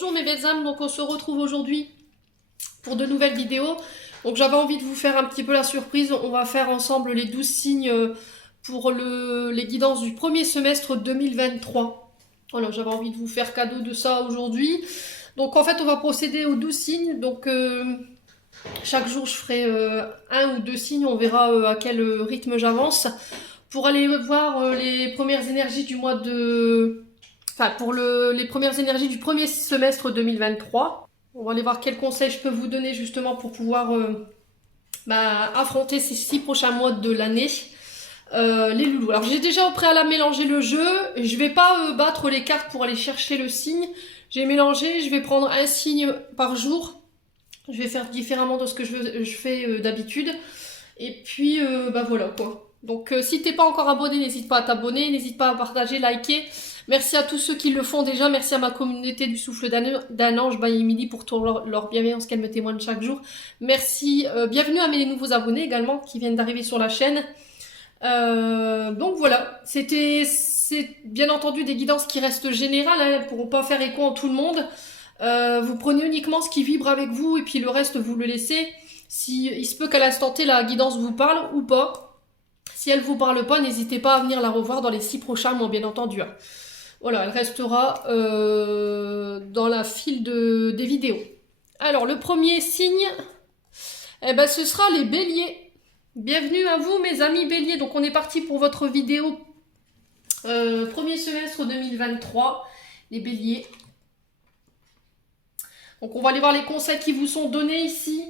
Bonjour mes belles âmes, donc on se retrouve aujourd'hui pour de nouvelles vidéos. Donc j'avais envie de vous faire un petit peu la surprise, on va faire ensemble les 12 signes pour les guidances du premier semestre 2023. Voilà, j'avais envie de vous faire cadeau de ça aujourd'hui. Donc en fait on va procéder aux 12 signes, donc chaque jour je ferai un ou deux signes, on verra à quel rythme j'avance. Pour aller voir les premières énergies du mois de... Enfin, pour les premières énergies du premier semestre 2023. On va aller voir quels conseils je peux vous donner justement pour pouvoir affronter ces 6 prochains mois de l'année. Les loulous. Alors j'ai déjà au préalable mélangé le jeu. Je vais pas battre les cartes pour aller chercher le signe. J'ai mélangé, je vais prendre un signe par jour. Je vais faire différemment de ce que je fais d'habitude. Et puis voilà quoi. Donc si t'es pas encore abonné, n'hésite pas à t'abonner, n'hésite pas à partager, liker. Merci à tous ceux qui le font déjà, merci à ma communauté du souffle d'un ange, Emily, pour leur bienveillance qu'elle me témoigne chaque jour. Merci, bienvenue à mes nouveaux abonnés également qui viennent d'arriver sur la chaîne. Donc voilà, c'est bien entendu des guidances qui restent générales, hein, pour pas faire écho en tout le monde. Vous prenez uniquement ce qui vibre avec vous et puis le reste vous le laissez. Il se peut qu'à l'instant T la guidance vous parle ou pas. Si elle vous parle pas, n'hésitez pas à venir la revoir dans les 6 prochains mois, bien entendu. Voilà, elle restera dans la file des vidéos. Alors, le premier signe, ce sera les béliers. Bienvenue à vous, mes amis béliers. Donc, on est parti pour votre vidéo premier semestre 2023, les béliers. Donc, on va aller voir les conseils qui vous sont donnés ici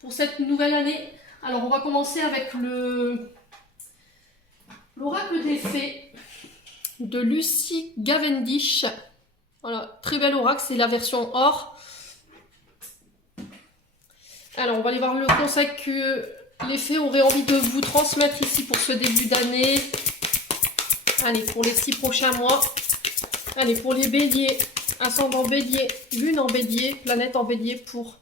pour cette nouvelle année. Alors, on va commencer avec l'oracle des fées de Lucy Cavendish. Voilà, très bel oracle, c'est la version or. Alors, on va aller voir le conseil que les fées auraient envie de vous transmettre ici pour ce début d'année. Allez, pour les 6 prochains mois. Allez, pour les béliers, ascendant bélier, lune en bélier, planète en bélier pour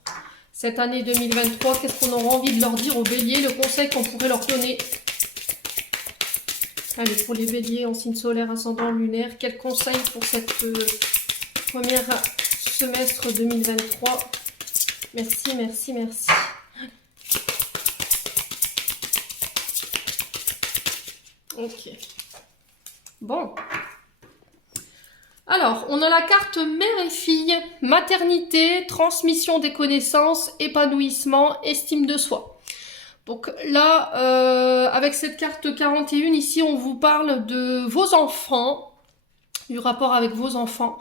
cette année 2023. Qu'est-ce qu'on aura envie de leur dire aux béliers? Le conseil qu'on pourrait leur donner. Allez, pour les béliers en signe solaire, ascendant, lunaire, quel conseil pour cette première semestre 2023? Merci, merci, merci. Ok. Bon. Alors, on a la carte mère et fille, maternité, transmission des connaissances, épanouissement, estime de soi. Donc là, avec cette carte 41, ici, on vous parle de vos enfants, du rapport avec vos enfants,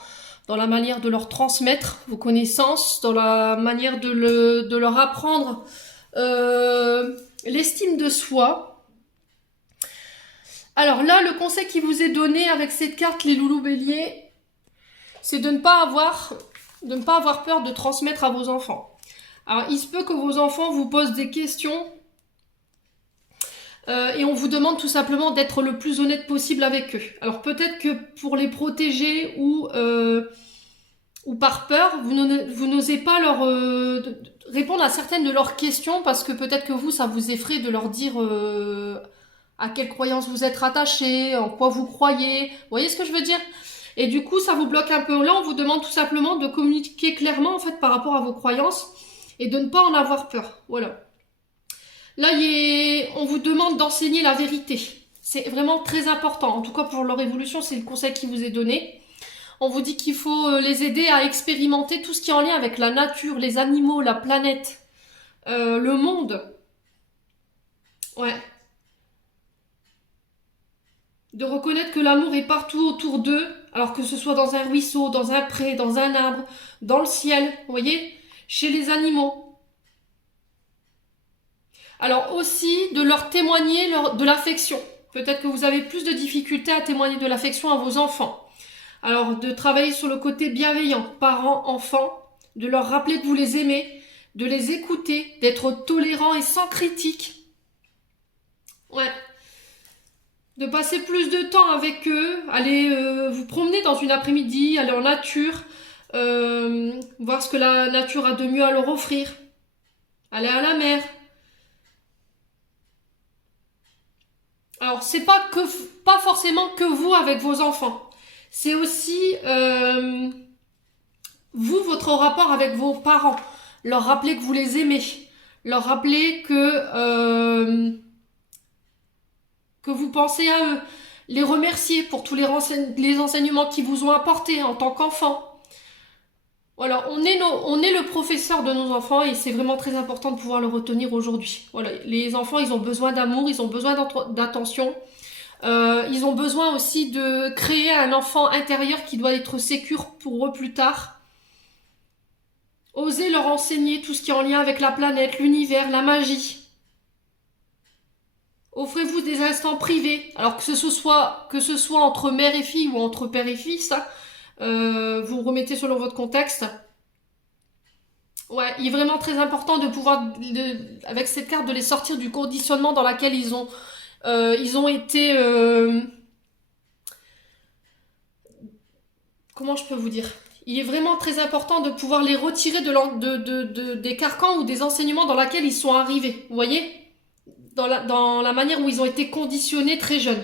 dans la manière de leur transmettre vos connaissances, dans la manière de leur apprendre l'estime de soi. Alors là, le conseil qui vous est donné avec cette carte, les loulous béliers, c'est de ne pas avoir peur de transmettre à vos enfants. Alors, il se peut que vos enfants vous posent des questions et on vous demande tout simplement d'être le plus honnête possible avec eux. Alors peut-être que pour les protéger ou par peur, vous n'osez pas leur répondre à certaines de leurs questions parce que peut-être que vous, ça vous effraie de leur dire à quelle croyance vous êtes rattaché, en quoi vous croyez. Vous voyez ce que je veux dire? Et du coup, ça vous bloque un peu. Là, on vous demande tout simplement de communiquer clairement en fait par rapport à vos croyances et de ne pas en avoir peur. Voilà. Là, on vous demande d'enseigner la vérité. C'est vraiment très important. En tout cas, pour leur évolution, c'est le conseil qui vous est donné. On vous dit qu'il faut les aider à expérimenter tout ce qui est en lien avec la nature, les animaux, la planète, le monde. Ouais. De reconnaître que l'amour est partout autour d'eux, alors que ce soit dans un ruisseau, dans un pré, dans un arbre, dans le ciel, vous voyez, chez les animaux. Alors aussi, de leur témoigner de l'affection. Peut-être que vous avez plus de difficultés à témoigner de l'affection à vos enfants. Alors, de travailler sur le côté bienveillant, parents, enfants, de leur rappeler que vous les aimez, de les écouter, d'être tolérant et sans critique. Ouais. De passer plus de temps avec eux, aller vous promener dans une après-midi, aller en nature, voir ce que la nature a de mieux à leur offrir, aller à la mer. Alors, c'est pas forcément que vous avec vos enfants. C'est aussi vous, votre rapport avec vos parents, leur rappeler que vous les aimez, leur rappeler que vous pensez à eux, les remercier pour tous les enseignements qu'ils vous ont apportés en tant qu'enfant. Voilà, on est le professeur de nos enfants et c'est vraiment très important de pouvoir le retenir aujourd'hui. Voilà, les enfants, ils ont besoin d'amour, ils ont besoin d'attention. Ils ont besoin aussi de créer un enfant intérieur qui doit être sécure pour eux plus tard. Osez leur enseigner tout ce qui est en lien avec la planète, l'univers, la magie. Offrez-vous des instants privés. Alors que ce soit entre mère et fille ou entre père et fils, hein, vous remettez selon votre contexte. Ouais, il est vraiment très important de pouvoir, avec cette carte, de les sortir du conditionnement dans lequel ils ont été... comment je peux vous dire? Il est vraiment très important de pouvoir les retirer des carcans ou des enseignements dans lesquels ils sont arrivés. Vous voyez? Dans la manière où ils ont été conditionnés très jeunes.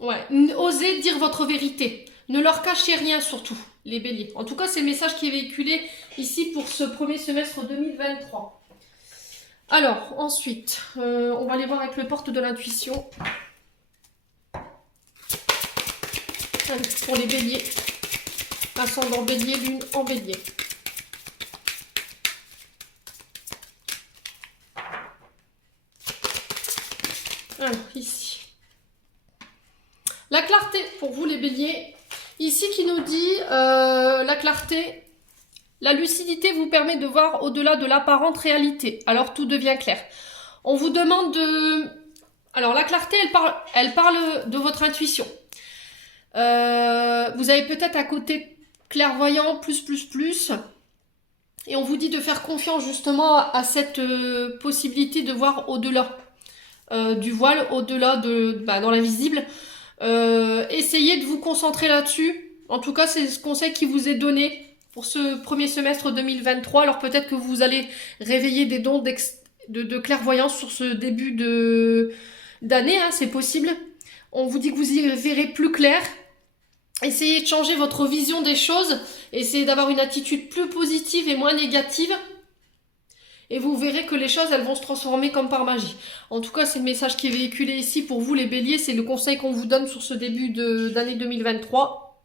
Ouais. Osez dire votre vérité. Ne leur cachez rien surtout, les béliers. En tout cas, c'est le message qui est véhiculé ici pour ce premier semestre 2023. Alors, ensuite, on va aller voir avec le porte de l'intuition. Pour les béliers. Ascendant bélier, lune en bélier. Alors, ici. La clarté, pour vous les béliers. Ici qui nous dit, la clarté, la lucidité vous permet de voir au-delà de l'apparente réalité. Alors tout devient clair. On vous demande de... Alors la clarté, elle parle de votre intuition. Vous avez peut-être à côté clairvoyant, plus. Et on vous dit de faire confiance justement à cette possibilité de voir au-delà du voile, au-delà dans l'invisible. Essayez de vous concentrer là-dessus. En tout cas, c'est ce conseil qui vous est donné pour ce premier semestre 2023. Alors peut-être que vous allez réveiller des dons de clairvoyance sur ce début d'année, hein, c'est possible. On vous dit que vous y verrez plus clair. Essayez de changer votre vision des choses. Essayez d'avoir une attitude plus positive et moins négative. Et vous verrez que les choses, elles vont se transformer comme par magie. En tout cas, c'est le message qui est véhiculé ici pour vous, les béliers. C'est le conseil qu'on vous donne sur ce début d'année 2023.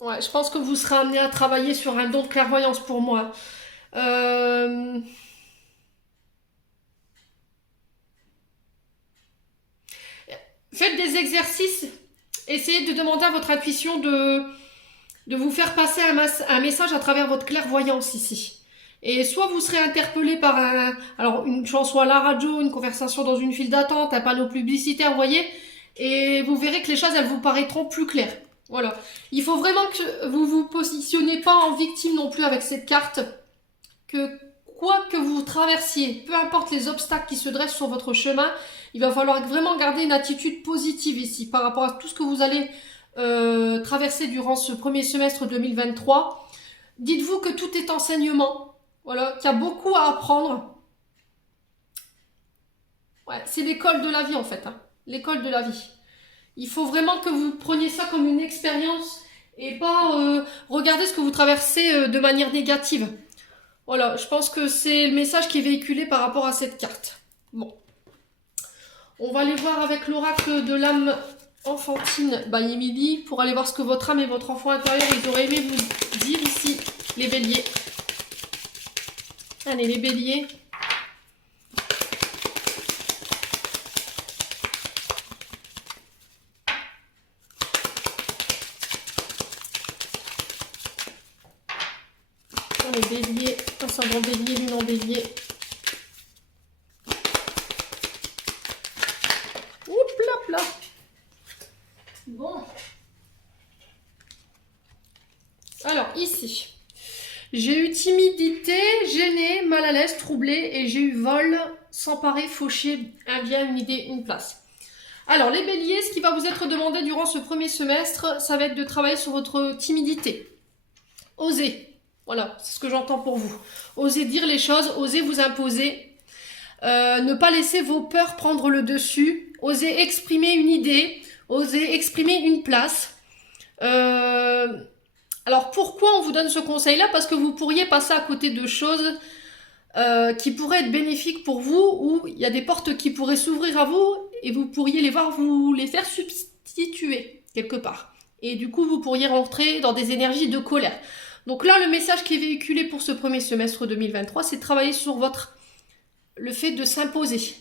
Ouais, je pense que vous serez amené à travailler sur un don de clairvoyance pour moi. Faites des exercices. Essayez de demander à votre intuition de vous faire passer un message à travers votre clairvoyance ici. Et soit vous serez interpellé par une chanson à la radio, une conversation dans une file d'attente, un panneau publicitaire, vous voyez, et vous verrez que les choses, elles vous paraîtront plus claires. Voilà. Il faut vraiment que vous vous positionnez pas en victime non plus avec cette carte, que quoi que vous traversiez, peu importe les obstacles qui se dressent sur votre chemin, il va falloir vraiment garder une attitude positive ici par rapport à tout ce que vous allez traverser durant ce premier semestre 2023. Dites-vous que tout est enseignement. Voilà, qu'il y a beaucoup à apprendre. Ouais, c'est l'école de la vie en fait. Hein. L'école de la vie. Il faut vraiment que vous preniez ça comme une expérience et pas regarder ce que vous traversez de manière négative. Voilà, je pense que c'est le message qui est véhiculé par rapport à cette carte. Bon. On va aller voir avec l'oracle de l'âme enfantine by Emily pour aller voir ce que votre âme et votre enfant intérieur ils auraient aimé vous dire ici, les béliers. Allez, les béliers. Les béliers, ascendant bélier, lune en bélier. Oups là. Bon. Alors, ici. J'ai eu timidité, gêné, mal à l'aise, troublé et j'ai eu vol, s'emparer, fauché, un bien, une idée, une place. Alors les béliers, ce qui va vous être demandé durant ce premier semestre, ça va être de travailler sur votre timidité. Osez, voilà, c'est ce que j'entends pour vous. Osez dire les choses, osez vous imposer, ne pas laisser vos peurs prendre le dessus, osez exprimer une idée, osez exprimer une place. Alors pourquoi on vous donne ce conseil-là? Parce que vous pourriez passer à côté de choses qui pourraient être bénéfiques pour vous, ou il y a des portes qui pourraient s'ouvrir à vous et vous pourriez vous les faire substituer quelque part. Et du coup, vous pourriez rentrer dans des énergies de colère. Donc là, le message qui est véhiculé pour ce premier semestre 2023, c'est de travailler sur le fait de s'imposer.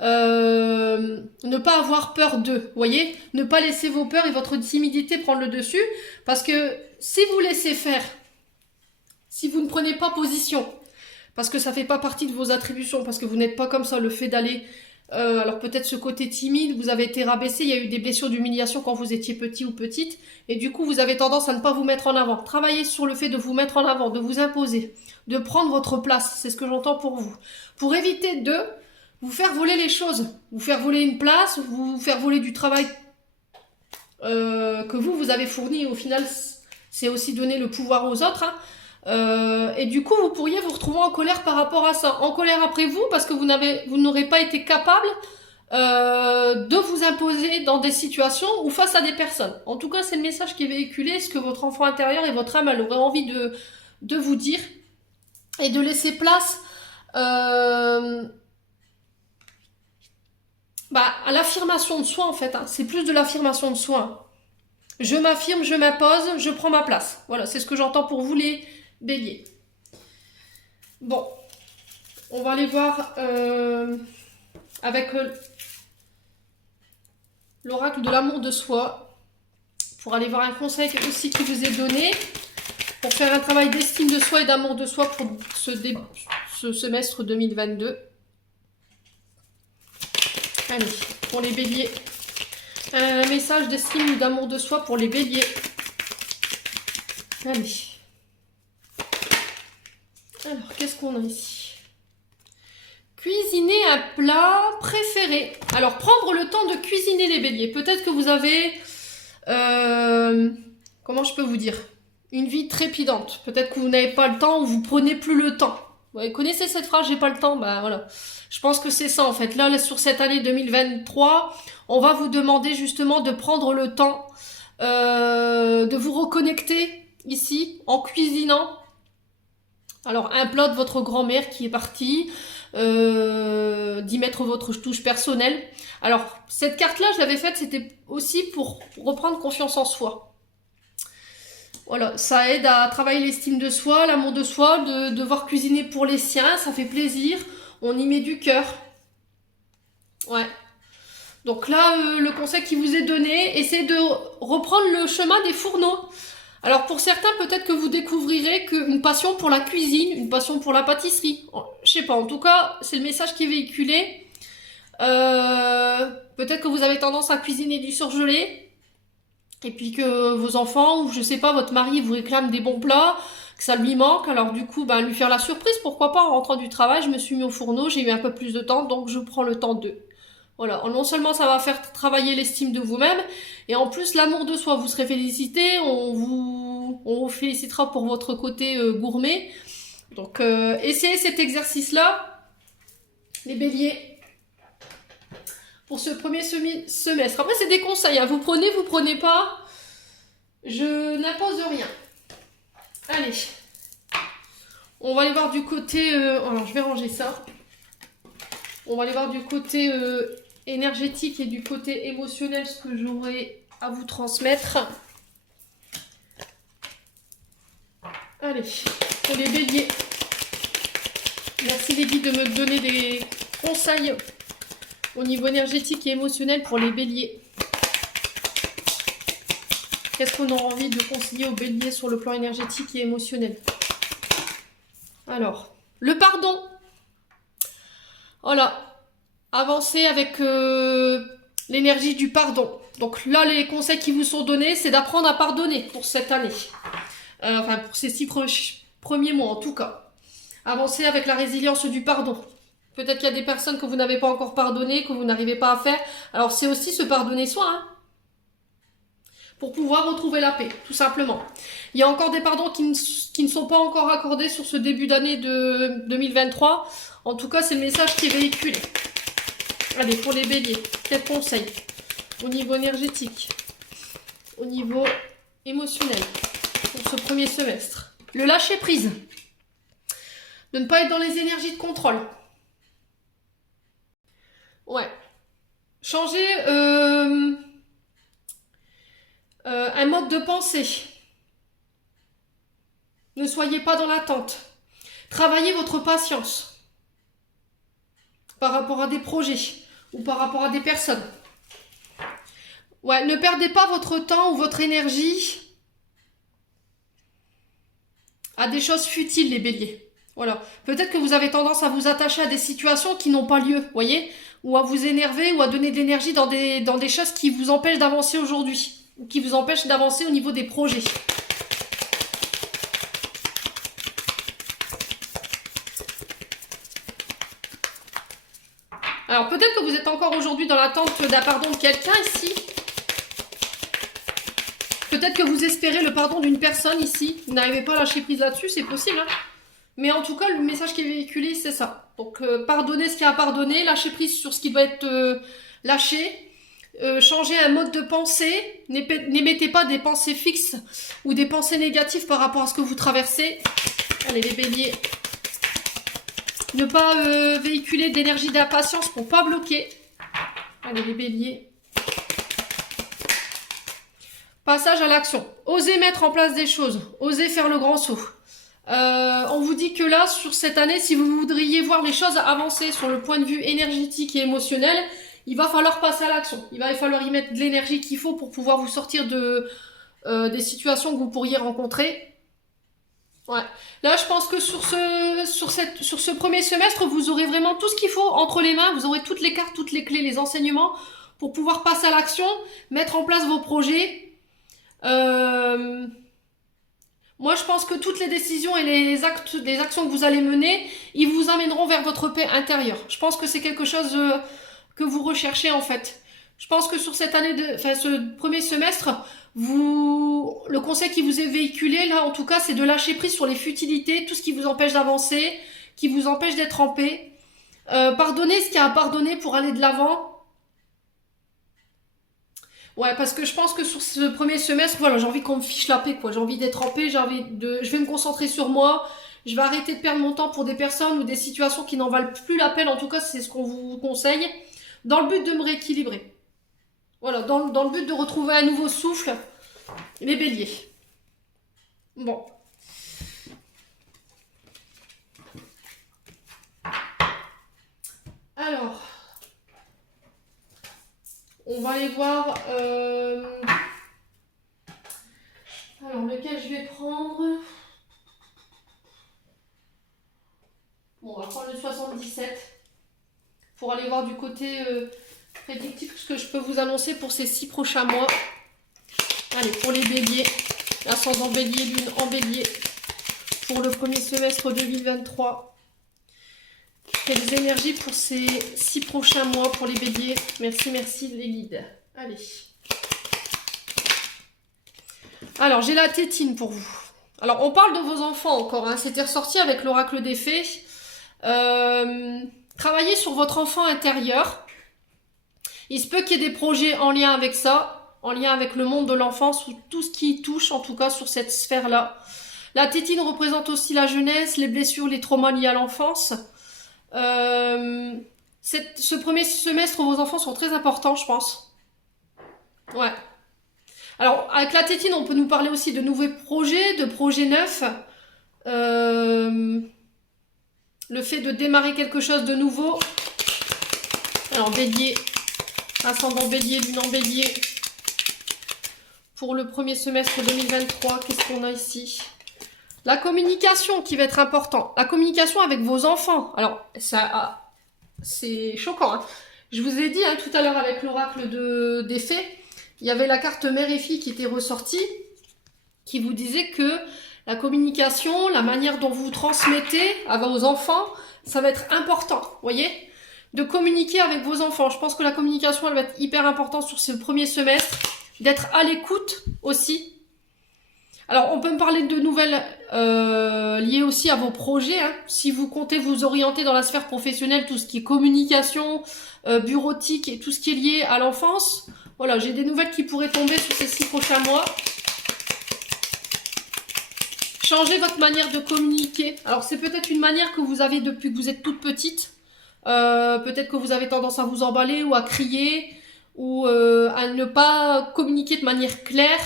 Ne pas avoir peur d'eux, voyez, ne pas laisser vos peurs et votre timidité prendre le dessus, parce que si vous laissez faire, si vous ne prenez pas position, parce que ça fait pas partie de vos attributions, parce que vous n'êtes pas comme ça, le fait d'aller, alors peut-être ce côté timide, vous avez été rabaissé, il y a eu des blessures d'humiliation quand vous étiez petit ou petite, et du coup vous avez tendance à ne pas vous mettre en avant. Travaillez sur le fait de vous mettre en avant, de vous imposer, de prendre votre place, c'est ce que j'entends pour vous, pour éviter de vous faire voler les choses, vous faire voler une place, vous faire voler du travail que vous avez fourni. Au final, c'est aussi donner le pouvoir aux autres. Hein. Et du coup, vous pourriez vous retrouver en colère par rapport à ça. En colère après vous, parce que vous n'aurez pas été capable de vous imposer dans des situations ou face à des personnes. En tout cas, c'est le message qui est véhiculé, ce que votre enfant intérieur et votre âme, elle aurait envie de vous dire. Et de laisser place à l'affirmation de soi, en fait. Hein. C'est plus de l'affirmation de soi. Hein. Je m'affirme, je m'impose, je prends ma place. Voilà, c'est ce que j'entends pour vous, les béliers. Bon, on va aller voir avec l'oracle de l'amour de soi, pour aller voir un conseil aussi qui vous est donné, pour faire un travail d'estime de soi et d'amour de soi pour ce semestre 2022. Allez, pour les béliers, un message d'estime ou d'amour de soi pour les béliers. Allez. Alors, qu'est-ce qu'on a ici? Cuisiner un plat préféré. Alors, prendre le temps de cuisiner les béliers. Peut-être que vous avez... comment je peux vous dire? Une vie trépidante. Peut-être que vous n'avez pas le temps ou vous prenez plus le temps. Vous connaissez cette phrase, j'ai pas le temps? Bah voilà. Je pense que c'est ça en fait. Là, sur cette année 2023, on va vous demander justement de prendre le temps de vous reconnecter ici en cuisinant. Alors, un plat de votre grand-mère qui est parti, d'y mettre votre touche personnelle. Alors, cette carte-là, je l'avais faite, c'était aussi pour reprendre confiance en soi. Voilà, ça aide à travailler l'estime de soi, l'amour de soi, de devoir cuisiner pour les siens, ça fait plaisir, on y met du cœur. Ouais. Donc là, le conseil qui vous est donné, essayez de reprendre le chemin des fourneaux. Alors pour certains, peut-être que vous découvrirez une passion pour la cuisine, une passion pour la pâtisserie. Je sais pas, en tout cas, c'est le message qui est véhiculé. Peut-être que vous avez tendance à cuisiner du surgelé. Et puis que vos enfants, ou je sais pas, votre mari vous réclame des bons plats, que ça lui manque, alors du coup, lui faire la surprise, pourquoi pas, en rentrant du travail, je me suis mis au fourneau, j'ai eu un peu plus de temps, donc je prends le temps d'eux. Voilà, non seulement ça va faire travailler l'estime de vous-même, et en plus l'amour de soi, vous serez félicité, on vous félicitera pour votre côté gourmet. Donc essayez cet exercice-là, les béliers, pour ce premier semestre. Après, c'est des conseils. Hein. Vous prenez pas. Je n'impose rien. Allez. On va aller voir du côté... alors, je vais ranger ça. On va aller voir du côté énergétique et du côté émotionnel ce que j'aurai à vous transmettre. Allez. Pour les béliers. Merci les guides de me donner des conseils au niveau énergétique et émotionnel pour les béliers. Qu'est-ce qu'on a envie de conseiller aux béliers sur le plan énergétique et émotionnel? Alors, le pardon. Voilà. Avancez avec l'énergie du pardon. Donc là, les conseils qui vous sont donnés, c'est d'apprendre à pardonner pour cette année. Enfin, pour ces 6 premiers mois en tout cas. Avancez avec la résilience du pardon. Peut-être qu'il y a des personnes que vous n'avez pas encore pardonnées, que vous n'arrivez pas à faire. Alors c'est aussi se pardonner soi, hein, pour pouvoir retrouver la paix, tout simplement. Il y a encore des pardons qui ne sont pas encore accordés sur ce début d'année de 2023. En tout cas, c'est le message qui est véhiculé. Allez, pour les béliers, quels conseils au niveau énergétique, au niveau émotionnel, pour ce premier semestre. Le lâcher prise. De ne pas être dans les énergies de contrôle. Ouais. Changer un mode de pensée. Ne soyez pas dans l'attente. Travaillez votre patience par rapport à des projets ou par rapport à des personnes. Ouais, ne perdez pas votre temps ou votre énergie à des choses futiles, les béliers. Voilà. Peut-être que vous avez tendance à vous attacher à des situations qui n'ont pas lieu, voyez, ou à vous énerver ou à donner de l'énergie dans des choses qui vous empêchent d'avancer aujourd'hui ou qui vous empêchent d'avancer au niveau des projets. Alors peut-être que vous êtes encore aujourd'hui dans l'attente d'un pardon de quelqu'un ici. Peut-être que vous espérez le pardon d'une personne ici. Vous n'arrivez pas à lâcher prise là-dessus, c'est possible. Hein. Mais en tout cas, le message qui est véhiculé, c'est ça. Donc pardonnez ce qu'il y a à pardonner, lâchez prise sur ce qui doit être lâché. Changez un mode de pensée. N'émettez pas des pensées fixes ou des pensées négatives par rapport à ce que vous traversez. Allez les béliers. Ne pas véhiculer d'énergie d'impatience pour pas bloquer. Allez les béliers. Passage à l'action. Osez mettre en place des choses. Osez faire le grand saut. On vous dit que là, sur cette année, si vous voudriez voir les choses avancer sur le point de vue énergétique et émotionnel, il va falloir passer à l'action. Il va falloir y mettre de l'énergie qu'il faut pour pouvoir vous sortir des situations que vous pourriez rencontrer. Ouais. Là, je pense que sur ce premier semestre, vous aurez vraiment tout ce qu'il faut entre les mains. Vous aurez toutes les cartes, toutes les clés, les enseignements pour pouvoir passer à l'action, mettre en place vos projets. Moi, je pense que toutes les décisions et les actions que vous allez mener, ils vous amèneront vers votre paix intérieure. Je pense que c'est quelque chose que vous recherchez en fait. Je pense que sur cette année, ce premier semestre, le conseil qui vous est véhiculé, là, en tout cas, c'est de lâcher prise sur les futilités, tout ce qui vous empêche d'avancer, qui vous empêche d'être en paix. Pardonnez ce qu'il y a à pardonner pour aller de l'avant. Ouais, parce que je pense que sur ce premier semestre, voilà, j'ai envie qu'on me fiche la paix, quoi. J'ai envie d'être en paix, je vais me concentrer sur moi. Je vais arrêter de perdre mon temps pour des personnes ou des situations qui n'en valent plus la peine. En tout cas, c'est ce qu'on vous conseille. Dans le but de me rééquilibrer. Voilà, dans le but de retrouver un nouveau souffle, les béliers. Bon. Alors, on va aller voir... Alors, lequel je vais prendre? Bon, on va prendre le 77 pour aller voir du côté... prédictif, ce que je peux vous annoncer pour ces 6 prochains mois. Allez, pour les béliers, ascendant bélier, lune en bélier, pour le premier semestre 2023. Quelles énergies pour ces 6 prochains mois pour les béliers? Merci, merci les guides. Allez. Alors, j'ai la tétine pour vous. Alors, on parle de vos enfants encore, hein. C'était ressorti avec l'oracle des fées. Travaillez sur votre enfant intérieur. Il se peut qu'il y ait des projets en lien avec ça, en lien avec le monde de l'enfance ou tout ce qui touche en tout cas sur cette sphère-là. La tétine représente aussi la jeunesse, les blessures, les traumas liés à l'enfance. Ce premier semestre, vos enfants sont très importants, je pense. Ouais. Alors, avec la tétine, on peut nous parler aussi de nouveaux projets, de projets neufs. Le fait de démarrer quelque chose de nouveau. Alors, bélier... Ascendant bélier, lune en bélier. Pour le premier semestre 2023, qu'est-ce qu'on a ici? La communication qui va être importante. La communication avec vos enfants. Alors, ça, c'est choquant. Hein. Je vous ai dit hein, tout à l'heure avec l'oracle des fées, il y avait la carte mère et fille qui était ressortie, qui vous disait que la communication, la manière dont vous transmettez à vos enfants, ça va être important. Vous voyez ? De communiquer avec vos enfants. Je pense que la communication, elle va être hyper importante sur ce premier semestre. D'être à l'écoute aussi. Alors, on peut me parler de nouvelles liées aussi à vos projets. Hein. Si vous comptez vous orienter dans la sphère professionnelle, tout ce qui est communication, bureautique et tout ce qui est lié à l'enfance. Voilà, j'ai des nouvelles qui pourraient tomber sur ces 6 prochains mois. Changez votre manière de communiquer. Alors, c'est peut-être une manière que vous avez depuis que vous êtes toute petite. Peut-être que vous avez tendance à vous emballer ou à crier ou à ne pas communiquer de manière claire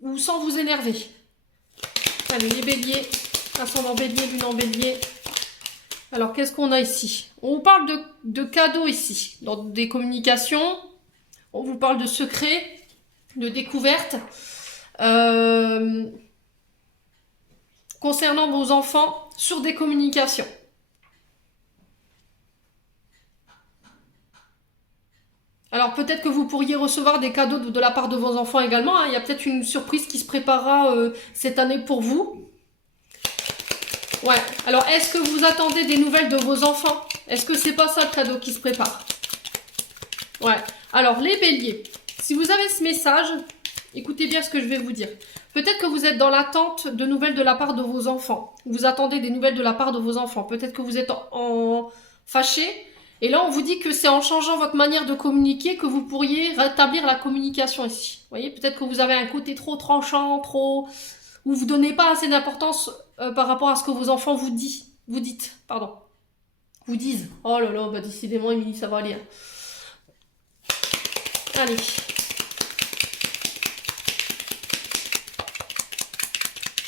ou sans vous énerver. Allez, les béliers, ascendant bélier, lune en bélier. Alors, qu'est-ce qu'on a ici? On vous parle de cadeaux ici, dans des communications. On vous parle de secrets, de découvertes. Concernant vos enfants, sur des communications. Alors peut-être que vous pourriez recevoir des cadeaux de la part de vos enfants également. Hein. Il y a peut-être une surprise qui se préparera cette année pour vous. Ouais. Alors est-ce que vous attendez des nouvelles de vos enfants? Est-ce que c'est pas ça le cadeau qui se prépare? Ouais. Alors les béliers, si vous avez ce message, écoutez bien ce que je vais vous dire. Peut-être que vous êtes dans l'attente de nouvelles de la part de vos enfants. Vous attendez des nouvelles de la part de vos enfants. Peut-être que vous êtes fâché. Et là, on vous dit que c'est en changeant votre manière de communiquer que vous pourriez rétablir la communication ici. Vous voyez, peut-être que vous avez un côté trop tranchant, ou vous ne donnez pas assez d'importance par rapport à ce que vos enfants vous disent. Vous disent. Oh là là, bah décidément, Émilie, ça va aller. Allez.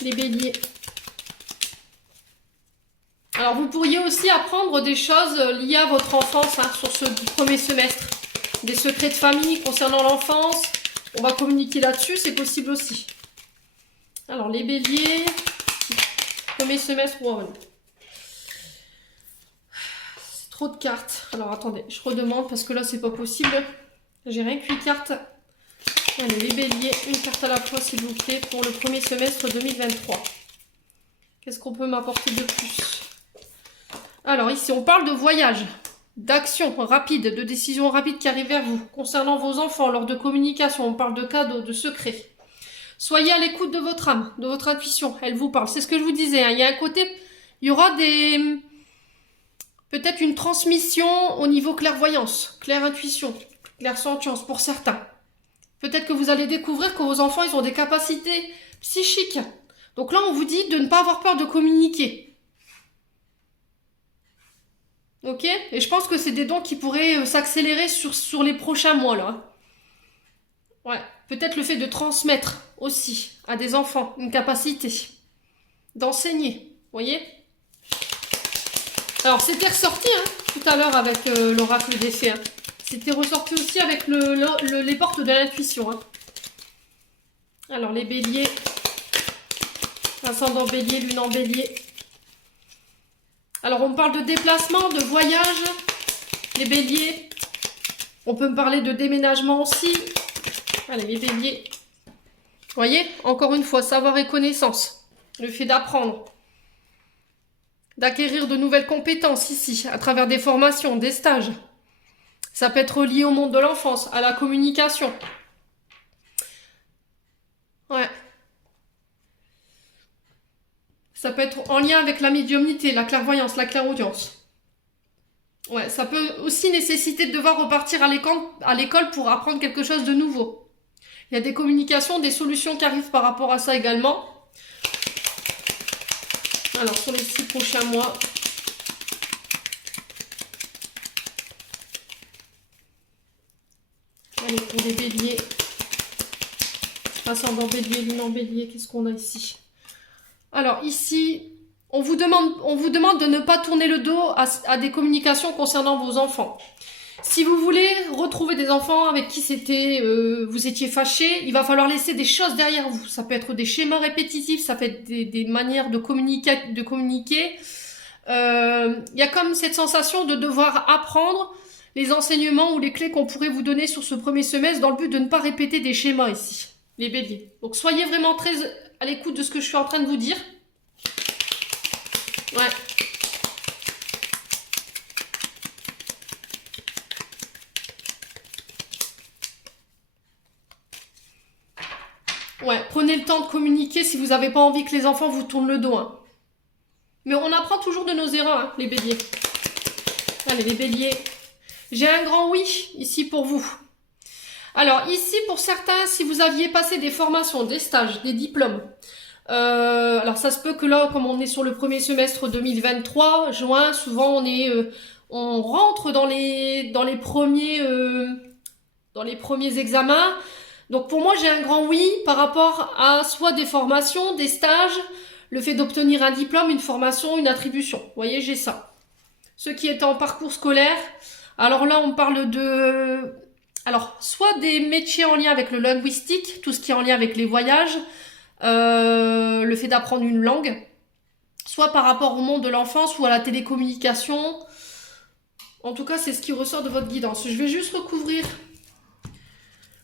Les béliers. Alors, vous pourriez aussi apprendre des choses liées à votre enfance hein, sur ce premier semestre. Des secrets de famille concernant l'enfance. On va communiquer là-dessus, c'est possible aussi. Alors, les béliers. Premier semestre, wow. C'est trop de cartes. Alors, attendez, je redemande parce que là, c'est pas possible. J'ai rien que 8 cartes. Allez, les béliers, une carte à la fois, s'il vous plaît, pour le premier semestre 2023. Qu'est-ce qu'on peut m'apporter de plus? Alors ici, on parle de voyage, d'action rapide, de décision rapide qui arrive vers vous. Concernant vos enfants, lors de communication, on parle de cadeaux, de secrets. Soyez à l'écoute de votre âme, de votre intuition. Elle vous parle. C'est ce que je vous disais. Hein. Il y a un côté, il y aura peut-être une transmission au niveau clairvoyance, clair-intuition, clair-sentience pour certains. Peut-être que vous allez découvrir que vos enfants, ils ont des capacités psychiques. Donc là, on vous dit de ne pas avoir peur de communiquer. Ok? Et je pense que c'est des dons qui pourraient s'accélérer sur les prochains mois, là. Ouais. Peut-être le fait de transmettre aussi à des enfants une capacité d'enseigner. Vous voyez? Alors, c'était ressorti hein, tout à l'heure avec l'oracle des fées. Hein. C'était ressorti aussi avec les portes de l'intuition. Hein. Alors, les béliers. Ascendant bélier, lune en bélier. Alors, on me parle de déplacement, de voyage, les béliers. On peut me parler de déménagement aussi. Allez, les béliers. Vous voyez, encore une fois, savoir et connaissance. Le fait d'apprendre. D'acquérir de nouvelles compétences ici, à travers des formations, des stages. Ça peut être lié au monde de l'enfance, à la communication. Ouais. Ça peut être en lien avec la médiumnité, la clairvoyance, la clairaudience. Ouais, ça peut aussi nécessiter de devoir repartir à l'école pour apprendre quelque chose de nouveau. Il y a des communications, des solutions qui arrivent par rapport à ça également. Alors, sur les 6 prochains mois. Allez, pour les béliers. Ascendant bélier, lune en bélier, qu'est-ce qu'on a ici? Alors ici, on vous demande de ne pas tourner le dos à des communications concernant vos enfants. Si vous voulez retrouver des enfants avec qui vous étiez fâchés, il va falloir laisser des choses derrière vous. Ça peut être des schémas répétitifs, ça peut être des manières de communiquer. Il y a comme cette sensation de devoir apprendre les enseignements ou les clés qu'on pourrait vous donner sur ce premier semestre dans le but de ne pas répéter des schémas ici, les béliers. Donc soyez vraiment très à l'écoute de ce que je suis en train de vous dire. Ouais. Ouais, prenez le temps de communiquer si vous n'avez pas envie que les enfants vous tournent le dos. Hein. Mais on apprend toujours de nos erreurs, hein, les béliers. Allez, les béliers. J'ai un grand oui ici pour vous. Alors ici, pour certains, si vous aviez passé des formations, des stages, des diplômes, Alors ça se peut que là, comme on est sur le premier semestre 2023, juin, souvent on rentre dans les premiers examens. Donc pour moi, j'ai un grand oui par rapport à soit des formations, des stages, le fait d'obtenir un diplôme, une formation, une attribution. Vous voyez, j'ai ça. Ceux qui étaient en parcours scolaire, alors là, on parle alors, soit des métiers en lien avec le linguistique, tout ce qui est en lien avec les voyages, le fait d'apprendre une langue, soit par rapport au monde de l'enfance ou à la télécommunication. En tout cas, c'est ce qui ressort de votre guidance. Je vais juste recouvrir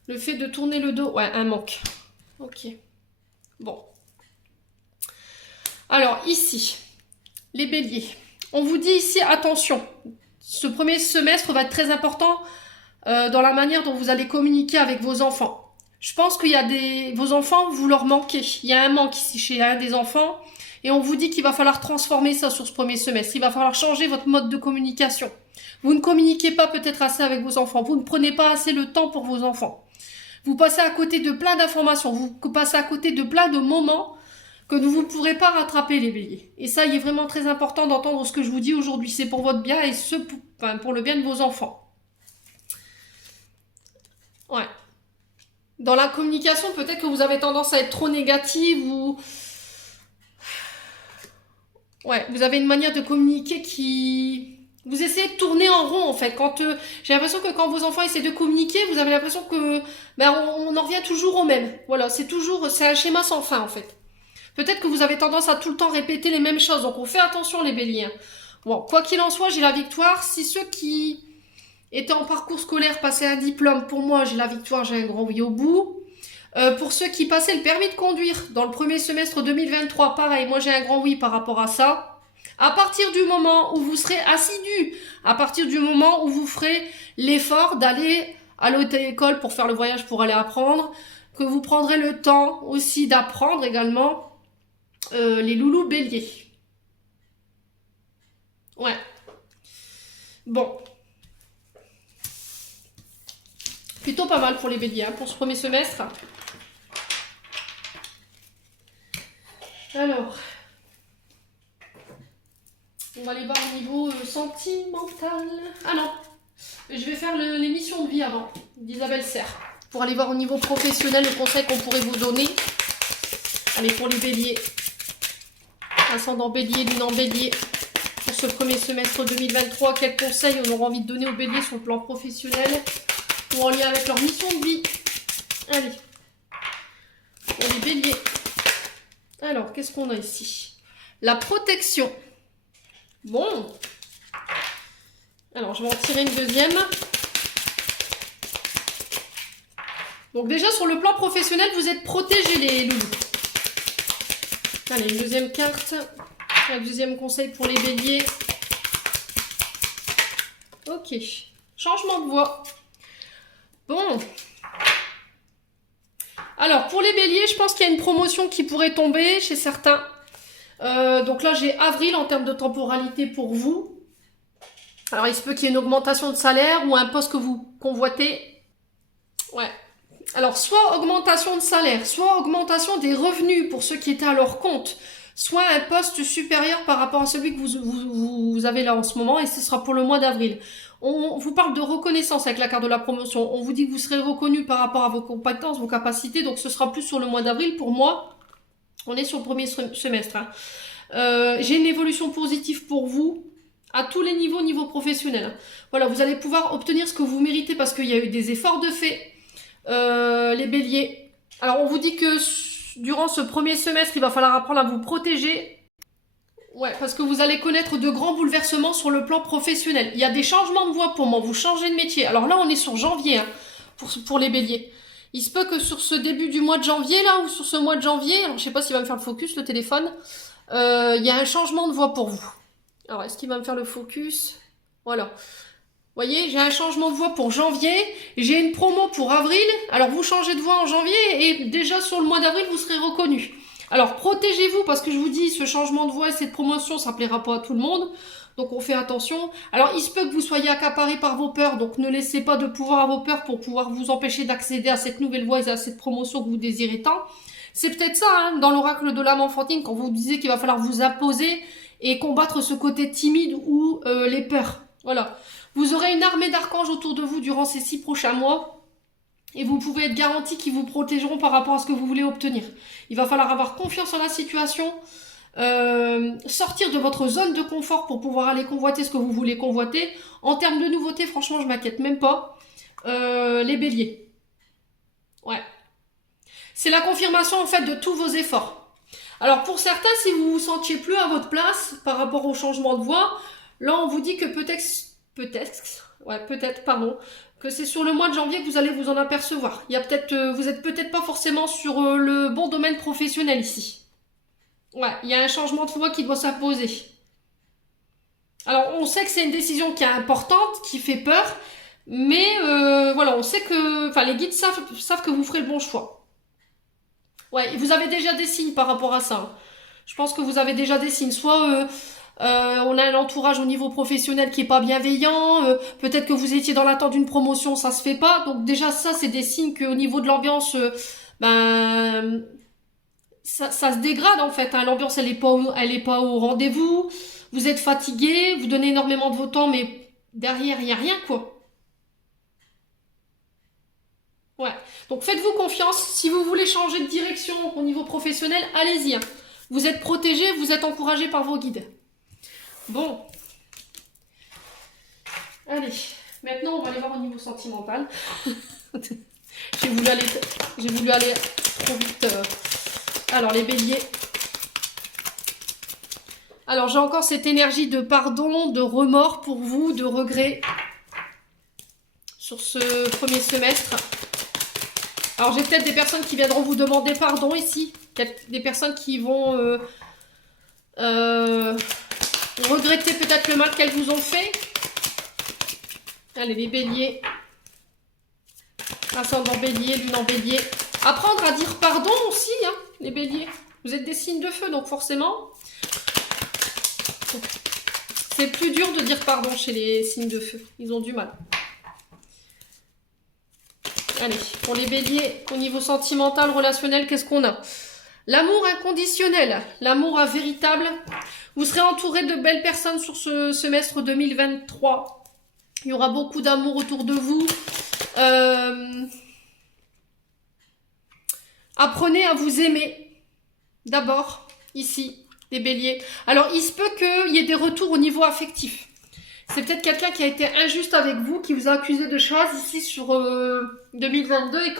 le fait de tourner le dos. Ouais, un manque. Ok. Bon. Alors, ici, les béliers. On vous dit ici, attention, ce premier semestre va être très important dans la manière dont vous allez communiquer avec vos enfants. Je pense qu'il y a vos enfants, vous leur manquez. Il y a un manque ici chez un des enfants. Et on vous dit qu'il va falloir transformer ça sur ce premier semestre. Il va falloir changer votre mode de communication. Vous ne communiquez pas peut-être assez avec vos enfants. Vous ne prenez pas assez le temps pour vos enfants. Vous passez à côté de plein d'informations. Vous passez à côté de plein de moments que vous ne pourrez pas rattraper, les béliers. Et ça, il est vraiment très important d'entendre ce que je vous dis aujourd'hui. C'est pour votre bien et pour le bien de vos enfants. Ouais. Dans la communication, peut-être que vous avez tendance à être trop négative ou... Ouais, vous avez une manière de communiquer qui... Vous essayez de tourner en rond, en fait. J'ai l'impression que quand vos enfants essaient de communiquer, vous avez l'impression que... on en revient toujours au même. Voilà, c'est un schéma sans fin, en fait. Peut-être que vous avez tendance à tout le temps répéter les mêmes choses. Donc, on fait attention, les béliers. Bon, quoi qu'il en soit, j'ai la victoire. Si ceux qui étaient en parcours scolaire passaient un diplôme, pour moi, j'ai la victoire, j'ai un grand oui au bout. Pour ceux qui passaient le permis de conduire dans le premier semestre 2023, pareil, moi j'ai un grand oui par rapport à ça. À partir du moment où vous serez assidu, à partir du moment où vous ferez l'effort d'aller à l'auto-école pour faire le voyage, pour aller apprendre, que vous prendrez le temps aussi d'apprendre également les loulous béliers. Ouais. Bon. Plutôt pas mal pour les béliers, hein, pour ce premier semestre. Alors, on va aller voir au niveau sentimental. Ah non, je vais faire l'émission de vie avant, d'Isabelle Serre, pour aller voir au niveau professionnel le conseil qu'on pourrait vous donner. Allez, pour les béliers, ascendant bélier, lune en bélier, pour ce premier semestre 2023, quels conseils on aura envie de donner aux béliers sur le plan professionnel ou en lien avec leur mission de vie. Allez, pour les béliers. Alors, qu'est-ce qu'on a ici? La protection. Bon. Alors, je vais en tirer une deuxième. Donc déjà, sur le plan professionnel, vous êtes protégés, les loulous. Allez, une deuxième carte. Un deuxième conseil pour les béliers. Ok. Changement de voix. Bon. Alors, pour les béliers, je pense qu'il y a une promotion qui pourrait tomber chez certains. Donc là, j'ai avril en termes de temporalité pour vous. Alors, il se peut qu'il y ait une augmentation de salaire ou un poste que vous convoitez. Ouais. Alors, soit augmentation de salaire, soit augmentation des revenus pour ceux qui étaient à leur compte, soit un poste supérieur par rapport à celui que vous avez là en ce moment, et ce sera pour le mois d'avril. On vous parle de reconnaissance avec la carte de la promotion. On vous dit que vous serez reconnu par rapport à vos compétences, vos capacités, donc ce sera plus sur le mois d'avril. Pour moi, on est sur le premier semestre. Hein. J'ai une évolution positive pour vous à tous les niveaux, niveau professionnel. Voilà, vous allez pouvoir obtenir ce que vous méritez parce qu'il y a eu des efforts de fait. Les béliers. Alors, on vous dit que durant ce premier semestre, il va falloir apprendre à vous protéger. Ouais, parce que vous allez connaître de grands bouleversements sur le plan professionnel. Il y a des changements de voie pour moi, vous changez de métier. Alors là, on est sur janvier, hein, pour les béliers. Il se peut que sur ce début du mois de janvier, là, ou sur ce mois de janvier, alors je sais pas s'il va me faire le focus, le téléphone, il y a un changement de voie pour vous. Alors, est-ce qu'il va me faire le focus? Voilà. Vous voyez, j'ai un changement de voie pour janvier, j'ai une promo pour avril, alors vous changez de voie en janvier et déjà sur le mois d'avril, vous serez reconnu. Alors, protégez-vous parce que je vous dis, ce changement de voie et cette promotion, ça plaira pas à tout le monde. Donc, on fait attention. Alors, il se peut que vous soyez accaparé par vos peurs. Donc, ne laissez pas de pouvoir à vos peurs pour pouvoir vous empêcher d'accéder à cette nouvelle voie et à cette promotion que vous désirez tant. C'est peut-être ça, hein, dans l'oracle de l'âme enfantine, quand vous disiez qu'il va falloir vous imposer et combattre ce côté timide ou les peurs. Voilà. Vous aurez une armée d'archanges autour de vous durant ces 6 prochains mois. Et vous pouvez être garanti qu'ils vous protégeront par rapport à ce que vous voulez obtenir. Il va falloir avoir confiance en la situation, sortir de votre zone de confort pour pouvoir aller convoiter ce que vous voulez convoiter. En termes de nouveautés, franchement, je m'inquiète même pas. Les béliers. Ouais. C'est la confirmation en fait de tous vos efforts. Alors pour certains, si vous vous sentiez plus à votre place par rapport au changement de voie, là on vous dit que peut-être, pardon, que c'est sur le mois de janvier que vous allez vous en apercevoir. Il y a peut-être, vous êtes peut-être pas forcément sur le bon domaine professionnel ici. Ouais, il y a un changement de voie qui doit s'imposer. Alors on sait que c'est une décision qui est importante, qui fait peur, mais voilà, on sait que, enfin les guides savent que vous ferez le bon choix. Ouais, vous avez déjà des signes par rapport à ça, hein. Je pense que vous avez déjà des signes. Soit on a un entourage au niveau professionnel qui est pas bienveillant. Peut-être que vous étiez dans l'attente d'une promotion, ça se fait pas. Donc déjà ça, c'est des signes qu'au niveau de l'ambiance, ben ça se dégrade en fait, hein. L'ambiance elle est pas au rendez-vous. Vous êtes fatigué, vous donnez énormément de votre temps, mais derrière il y a rien quoi. Ouais. Donc faites-vous confiance. Si vous voulez changer de direction au niveau professionnel, allez-y, hein. Vous êtes protégé, vous êtes encouragé par vos guides. Bon. Allez. Maintenant, on va aller voir au niveau sentimental. J'ai voulu aller trop vite. Alors, les béliers. Alors, j'ai encore cette énergie de pardon, de remords pour vous, de regret sur ce premier semestre. Alors, j'ai peut-être des personnes qui viendront vous demander pardon ici. Des personnes qui vont regretter peut-être le mal qu'elles vous ont fait. Allez, les béliers. Ascendant bélier, lune en bélier. Apprendre à dire pardon aussi, hein, les béliers. Vous êtes des signes de feu, donc forcément, c'est plus dur de dire pardon chez les signes de feu. Ils ont du mal. Allez, pour les béliers, au niveau sentimental, relationnel, qu'est-ce qu'on a? L'amour inconditionnel, l'amour véritable. Vous serez entouré de belles personnes sur ce semestre 2023. Il y aura beaucoup d'amour autour de vous. Apprenez à vous aimer. D'abord, ici, les béliers. Alors, il se peut qu'il y ait des retours au niveau affectif. C'est peut-être quelqu'un qui a été injuste avec vous, qui vous a accusé de choses ici sur 2022 et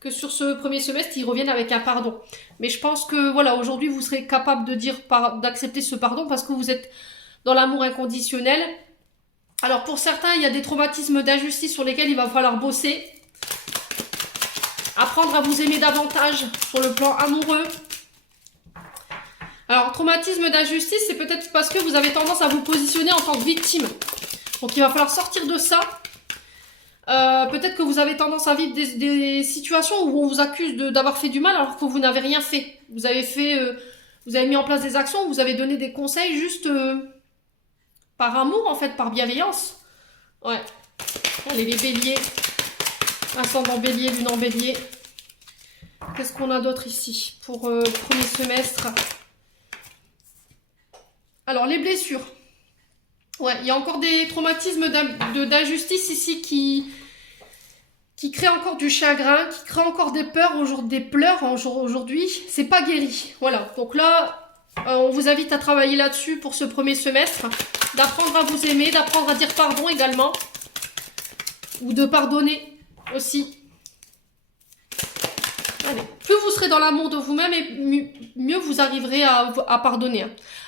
que sur ce premier semestre, ils reviennent avec un pardon. Mais je pense que voilà, aujourd'hui, vous serez capable de d'accepter ce pardon parce que vous êtes dans l'amour inconditionnel. Alors pour certains, il y a des traumatismes d'injustice sur lesquels il va falloir bosser. Apprendre à vous aimer davantage sur le plan amoureux. Alors, traumatisme d'injustice, c'est peut-être parce que vous avez tendance à vous positionner en tant que victime. Donc, il va falloir sortir de ça. Peut-être que vous avez tendance à vivre des situations où on vous accuse d'avoir fait du mal alors que vous n'avez rien fait. Vous avez mis en place des actions, vous avez donné des conseils juste par amour, en fait, par bienveillance. Ouais. Allez, les béliers. Ascendant bélier, lune en bélier. Qu'est-ce qu'on a d'autre ici pour premier semestre? Alors, les blessures. Ouais, il y a encore des traumatismes d'injustice ici qui créent encore du chagrin, qui créent encore des peurs, des pleurs aujourd'hui. C'est pas guéri. Voilà. Donc là, on vous invite à travailler là-dessus pour ce premier semestre. D'apprendre à vous aimer, d'apprendre à dire pardon également. Ou de pardonner aussi. Allez. Plus vous serez dans l'amour de vous-même et mieux vous arriverez à pardonner.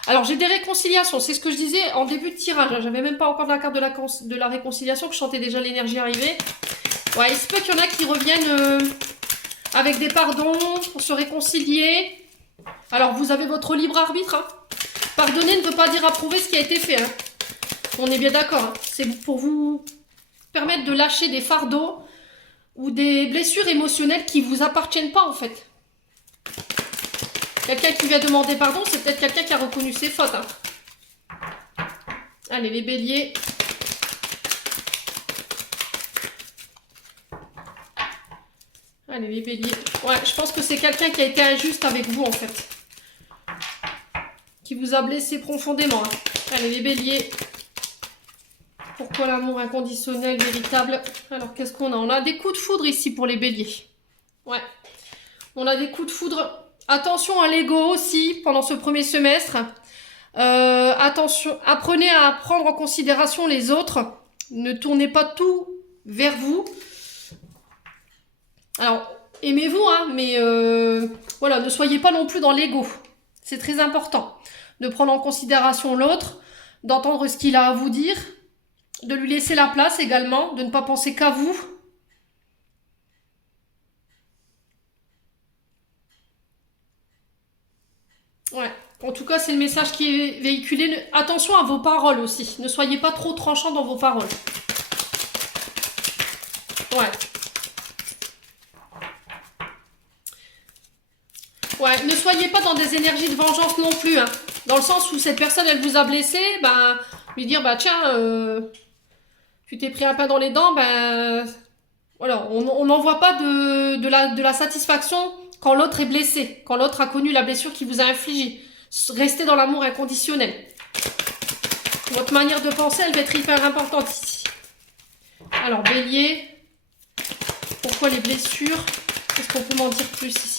Alors, j'ai des réconciliations. C'est ce que je disais en début de tirage. J'avais même pas encore la carte de la réconciliation que je sentais déjà l'énergie arriver. Ouais, il se peut qu'il y en a qui reviennent avec des pardons pour se réconcilier. Alors, vous avez votre libre arbitre, hein. Pardonner ne veut pas dire approuver ce qui a été fait, hein. On est bien d'accord, hein. C'est pour vous permettre de lâcher des fardeaux ou des blessures émotionnelles qui vous appartiennent pas, en fait. Quelqu'un qui vient demander pardon, c'est peut-être quelqu'un qui a reconnu ses fautes, hein. Allez, les béliers. Allez, les béliers. Ouais, je pense que c'est quelqu'un qui a été injuste avec vous, en fait. Qui vous a blessé profondément. Hein. Allez, les béliers. Pourquoi l'amour inconditionnel, véritable? Alors, qu'est-ce qu'on a? On a des coups de foudre ici pour les béliers. Ouais. On a des coups de foudre. Attention à l'ego aussi, pendant ce premier semestre. Attention, apprenez à prendre en considération les autres. Ne tournez pas tout vers vous. Alors, aimez-vous, hein, mais voilà, ne soyez pas non plus dans l'ego. C'est très important de prendre en considération l'autre, d'entendre ce qu'il a à vous dire, de lui laisser la place également, de ne pas penser qu'à vous. Ouais, en tout cas, c'est le message qui est véhiculé. Attention à vos paroles aussi. Ne soyez pas trop tranchant dans vos paroles. Ouais. Ouais, ne soyez pas dans des énergies de vengeance non plus. Hein. Dans le sens où cette personne, elle vous a blessé, ben, lui dire, bah tiens, tu t'es pris un pain dans les dents, ben, voilà, on n'envoie pas de la satisfaction quand l'autre est blessé, quand l'autre a connu la blessure qui vous a infligée. Restez dans l'amour inconditionnel. Votre manière de penser, elle va être hyper importante ici. Alors, bélier, pourquoi les blessures? Qu'est-ce qu'on peut m'en dire plus ici?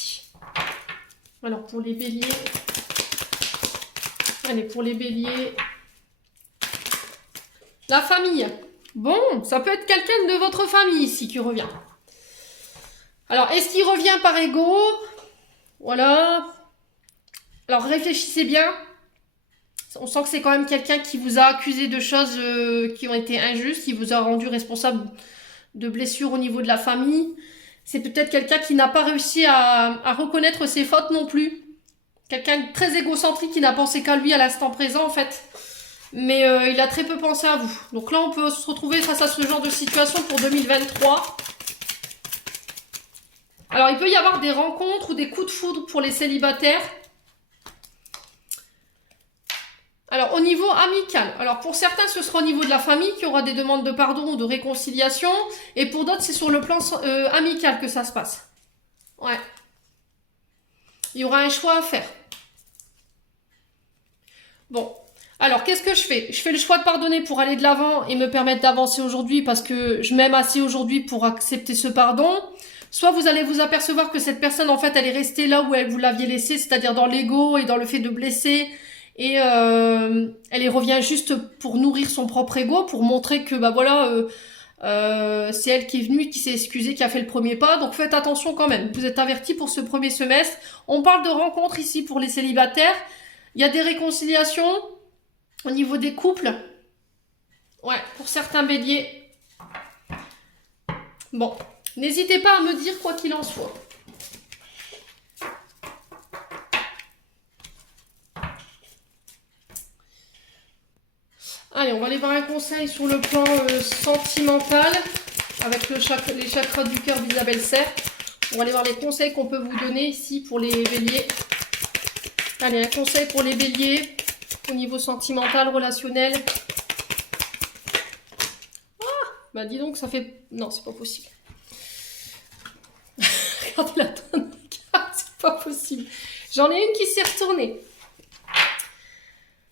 Alors, pour les béliers, allez, pour les béliers, la famille. Bon, ça peut être quelqu'un de votre famille ici qui revient. Alors, est-ce qu'il revient par ego? Voilà. Alors, réfléchissez bien. On sent que c'est quand même quelqu'un qui vous a accusé de choses qui ont été injustes, qui vous a rendu responsable de blessures au niveau de la famille. C'est peut-être quelqu'un qui n'a pas réussi à reconnaître ses fautes non plus. Quelqu'un de très égocentrique qui n'a pensé qu'à lui à l'instant présent, en fait. Mais il a très peu pensé à vous. Donc là, on peut se retrouver face à ce genre de situation pour 2023. Alors, il peut y avoir des rencontres ou des coups de foudre pour les célibataires. Alors, au niveau amical. Alors, pour certains, ce sera au niveau de la famille qui aura des demandes de pardon ou de réconciliation. Et pour d'autres, c'est sur le plan amical que ça se passe. Ouais. Il y aura un choix à faire. Bon. Alors, qu'est-ce que je fais? Je fais le choix de pardonner pour aller de l'avant et me permettre d'avancer aujourd'hui parce que je m'aime assez aujourd'hui pour accepter ce pardon. Soit vous allez vous apercevoir que cette personne, en fait, elle est restée là où elle vous l'aviez laissée, c'est-à-dire dans l'ego et dans le fait de blesser. Et elle y revient juste pour nourrir son propre ego, pour montrer que, bah voilà, c'est elle qui est venue, qui s'est excusée, qui a fait le premier pas. Donc faites attention quand même. Vous êtes avertis pour ce premier semestre. On parle de rencontres ici pour les célibataires. Il y a des réconciliations. Au niveau des couples, ouais, pour certains béliers. Bon, n'hésitez pas à me dire quoi qu'il en soit. Allez, on va aller voir un conseil sur le plan sentimental avec les chakras du cœur d'Isabelle Serre. On va aller voir les conseils qu'on peut vous donner ici pour les béliers. Allez, un conseil pour les béliers. Au niveau sentimental, relationnel. Ah, bah dis donc, ça fait... Non, c'est pas possible. Regardez la tonne de cartes, c'est pas possible. J'en ai une qui s'est retournée.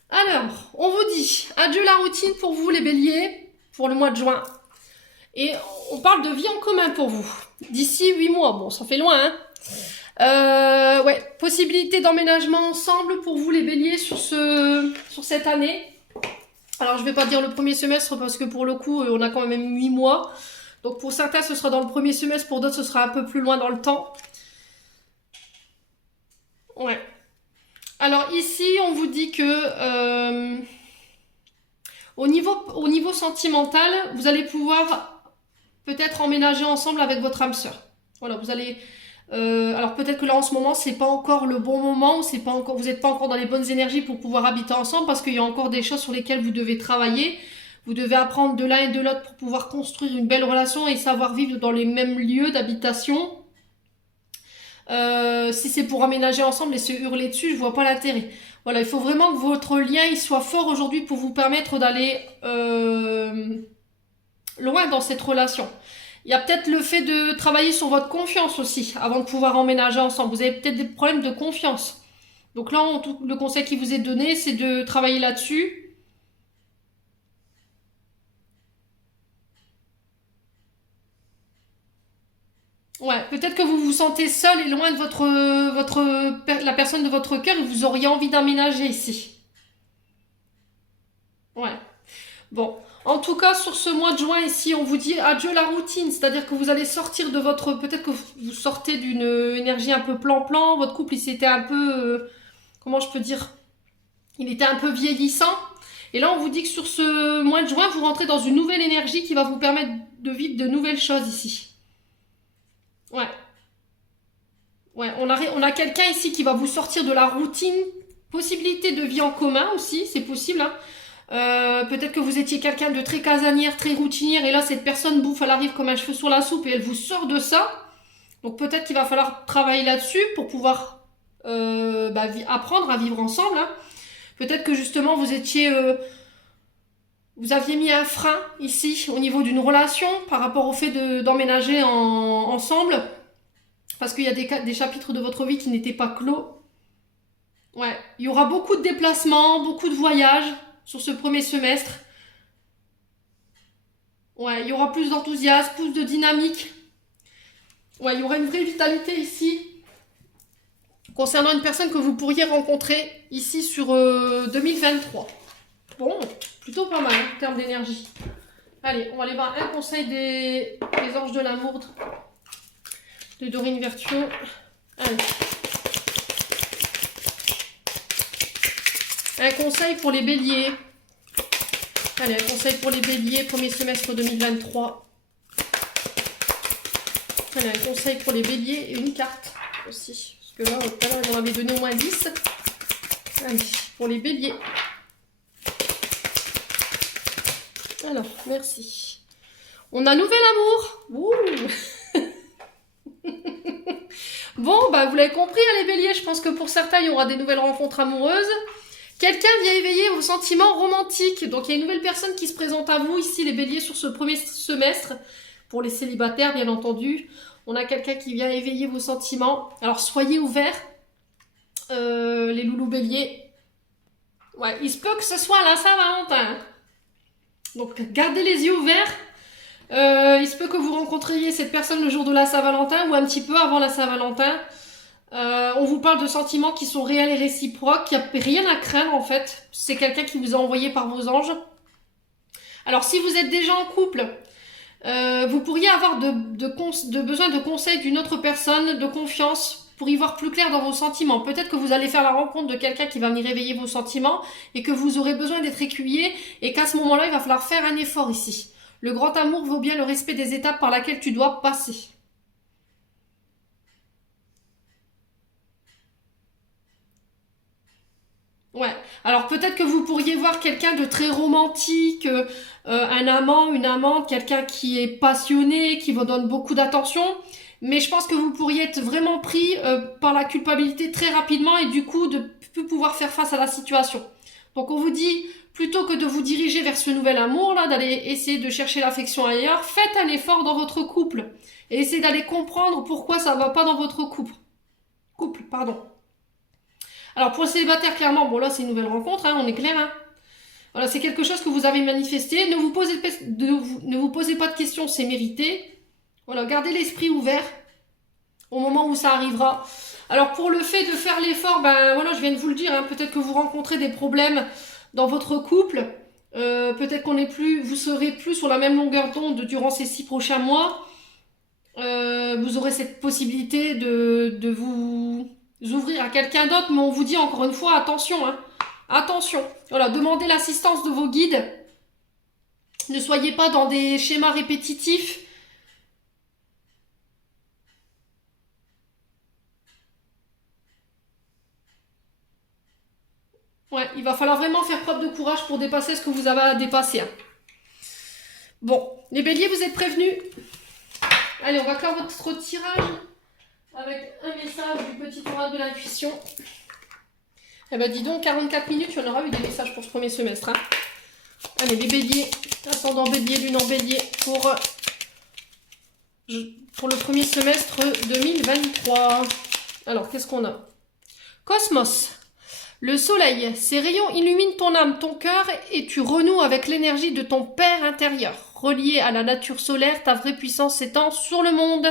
Alors, on vous dit, adieu la routine pour vous les béliers, pour le mois de juin. Et on parle de vie en commun pour vous. D'ici 8 mois, bon, ça fait loin, hein. Ouais, possibilité d'emménagement ensemble pour vous les béliers sur cette année. Alors je vais pas dire le premier semestre parce que pour le coup on a quand même 8 mois. Donc pour certains ce sera dans le premier semestre, pour d'autres ce sera un peu plus loin dans le temps. Ouais. Alors ici on vous dit que au niveau sentimental, vous allez pouvoir peut-être emménager ensemble avec votre âme sœur. Voilà, vous allez... alors peut-être que là en ce moment c'est pas encore le bon moment, ou vous n'êtes pas encore dans les bonnes énergies pour pouvoir habiter ensemble parce qu'il y a encore des choses sur lesquelles vous devez travailler. Vous devez apprendre de l'un et de l'autre pour pouvoir construire une belle relation et savoir vivre dans les mêmes lieux d'habitation. Si c'est pour aménager ensemble et se hurler dessus, je vois pas l'intérêt. Voilà, il faut vraiment que votre lien il soit fort aujourd'hui pour vous permettre d'aller loin dans cette relation. Il y a peut-être le fait de travailler sur votre confiance aussi, avant de pouvoir emménager ensemble. Vous avez peut-être des problèmes de confiance. Donc là, le conseil qui vous est donné, c'est de travailler là-dessus. Ouais, peut-être que vous vous sentez seul et loin de la personne de votre cœur et vous auriez envie d'emménager ici. Ouais. Bon, en tout cas, sur ce mois de juin ici, on vous dit adieu la routine, c'est-à-dire que vous allez sortir de votre... Peut-être que vous sortez d'une énergie un peu plan-plan, votre couple, il s'était un peu... comment je peux dire? Il était un peu vieillissant. Et là, on vous dit que sur ce mois de juin, vous rentrez dans une nouvelle énergie qui va vous permettre de vivre de nouvelles choses ici. Ouais. Ouais, on a quelqu'un ici qui va vous sortir de la routine. Possibilité de vie en commun aussi, c'est possible, hein. Peut-être que vous étiez quelqu'un de très casanière, très routinière, et là cette personne bouffe, elle arrive comme un cheveu sur la soupe et elle vous sort de ça. Donc peut-être qu'il va falloir travailler là-dessus pour pouvoir apprendre à vivre ensemble, hein. Peut-être que justement vous aviez mis un frein ici au niveau d'une relation par rapport au fait d'emménager ensemble, parce qu'il y a des chapitres de votre vie qui n'étaient pas clos. Ouais, il y aura beaucoup de déplacements, beaucoup de voyages sur ce premier semestre. Ouais, il y aura plus d'enthousiasme, plus de dynamique. Ouais, il y aura une vraie vitalité ici concernant une personne que vous pourriez rencontrer ici sur 2023. Bon, plutôt pas mal en termes d'énergie. Allez, on va aller voir un conseil des anges de l'amour de Dorine Virtue. Allez. Un conseil pour les béliers. Allez, un conseil pour les béliers, premier semestre 2023. Allez, un conseil pour les béliers et une carte aussi. Parce que là, tout à l'heure, on avait donné au moins 10. Allez, pour les béliers. Alors, merci. On a nouvel amour. Ouh. Bon, bah vous l'avez compris, hein, les béliers. Je pense que pour certains, il y aura des nouvelles rencontres amoureuses. Quelqu'un vient éveiller vos sentiments romantiques. Donc, il y a une nouvelle personne qui se présente à vous ici, les béliers, sur ce premier semestre. Pour les célibataires, bien entendu. On a quelqu'un qui vient éveiller vos sentiments. Alors, soyez ouverts, les loulous béliers. Ouais, il se peut que ce soit la Saint-Valentin. Donc, gardez les yeux ouverts. Il se peut que vous rencontriez cette personne le jour de la Saint-Valentin ou un petit peu avant la Saint-Valentin. On vous parle de sentiments qui sont réels et réciproques. Il n'y a rien à craindre en fait. C'est quelqu'un qui vous a envoyé par vos anges. Alors si vous êtes déjà en couple, vous pourriez avoir besoin de conseils d'une autre personne, de confiance, pour y voir plus clair dans vos sentiments. Peut-être que vous allez faire la rencontre de quelqu'un qui va venir réveiller vos sentiments et que vous aurez besoin d'être écuyer et qu'à ce moment-là, il va falloir faire un effort ici. Le grand amour vaut bien le respect des étapes par lesquelles tu dois passer. Ouais, alors peut-être que vous pourriez voir quelqu'un de très romantique, un amant, une amante, quelqu'un qui est passionné, qui vous donne beaucoup d'attention, mais je pense que vous pourriez être vraiment pris par la culpabilité très rapidement et du coup de plus pouvoir faire face à la situation. Donc on vous dit, plutôt que de vous diriger vers ce nouvel amour, là, d'aller essayer de chercher l'affection ailleurs, faites un effort dans votre couple et essayez d'aller comprendre pourquoi ça va pas dans votre couple. Alors pour le célibataire, clairement, bon là c'est une nouvelle rencontre, hein, on est clair. Hein. Voilà, c'est quelque chose que vous avez manifesté. Ne vous posez pas de questions, c'est mérité. Voilà, gardez l'esprit ouvert au moment où ça arrivera. Alors pour le fait de faire l'effort, ben voilà, je viens de vous le dire, hein, peut-être que vous rencontrez des problèmes dans votre couple. Peut-être vous serez plus sur la même longueur d'onde durant ces 6 prochains mois. Vous aurez cette possibilité de vous ouvrir à quelqu'un d'autre, mais on vous dit encore une fois, attention, hein. Attention. Voilà, demandez l'assistance de vos guides. Ne soyez pas dans des schémas répétitifs. Ouais, il va falloir vraiment faire preuve de courage pour dépasser ce que vous avez à dépasser. Hein. Bon, les béliers, vous êtes prévenus. Allez, on va faire votre tirage avec un message du petit oral de l'intuition. Eh ben dis donc, 44 minutes, il y en aura eu des messages pour ce premier semestre. Hein. Allez, les béliers, ascendant bélier, lune en bélier, pour pour le premier semestre 2023. Alors, qu'est-ce qu'on a? Cosmos. Le soleil, ses rayons illuminent ton âme, ton cœur et tu renoues avec l'énergie de ton Père intérieur. Relié à la nature solaire, ta vraie puissance s'étend sur le monde.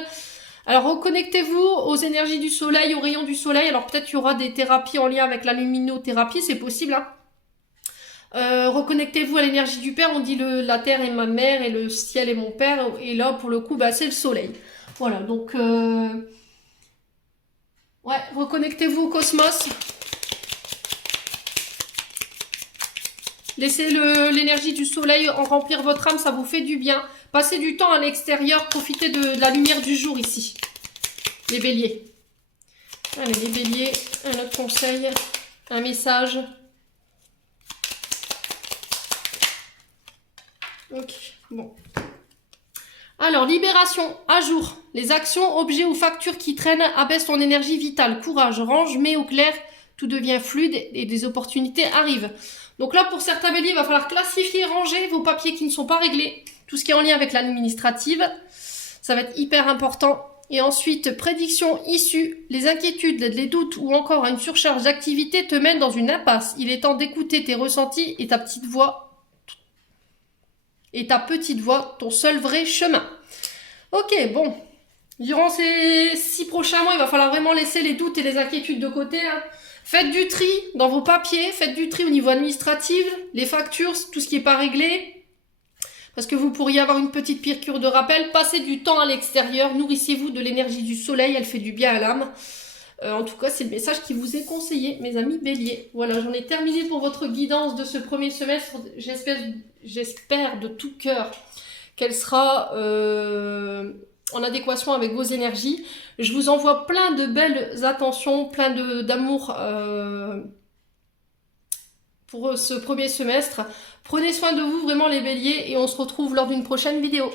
Alors reconnectez-vous aux énergies du soleil, aux rayons du soleil. Alors peut-être qu'il y aura des thérapies en lien avec la luminothérapie, c'est possible. Hein. Reconnectez-vous à l'énergie du Père. On dit la terre est ma mère et le ciel est mon père. Et là, pour le coup, bah, c'est le soleil. Voilà, donc... ouais, reconnectez-vous au cosmos. Laissez l'énergie du soleil en remplir votre âme, ça vous fait du bien. Passez du temps à l'extérieur, profitez de la lumière du jour ici. Les béliers. Allez, les béliers, un autre conseil, un message. Ok, bon. Alors, libération, à jour. Les actions, objets ou factures qui traînent abaissent ton énergie vitale. Courage, range, mets au clair, tout devient fluide et des opportunités arrivent. Donc là, pour certains béliers, il va falloir classifier, ranger vos papiers qui ne sont pas réglés. Tout ce qui est en lien avec l'administrative, ça va être hyper important. Et ensuite, prédiction issue. Les inquiétudes, les doutes ou encore une surcharge d'activité te mènent dans une impasse. Il est temps d'écouter tes ressentis et ta petite voix. Et ta petite voix, ton seul vrai chemin. Ok, bon. Durant ces 6 prochains mois, il va falloir vraiment laisser les doutes et les inquiétudes de côté. Hein. Faites du tri dans vos papiers, faites du tri au niveau administratif, les factures, tout ce qui n'est pas réglé. Parce que vous pourriez avoir une petite piqûre de rappel. Passez du temps à l'extérieur, nourrissez-vous de l'énergie du soleil, elle fait du bien à l'âme. En tout cas, c'est le message qui vous est conseillé, mes amis béliers. Voilà, j'en ai terminé pour votre guidance de ce premier semestre. J'espère de tout cœur qu'elle sera en adéquation avec vos énergies. Je vous envoie plein de belles attentions, plein d'amour pour ce premier semestre. Prenez soin de vous, vraiment les béliers, et on se retrouve lors d'une prochaine vidéo.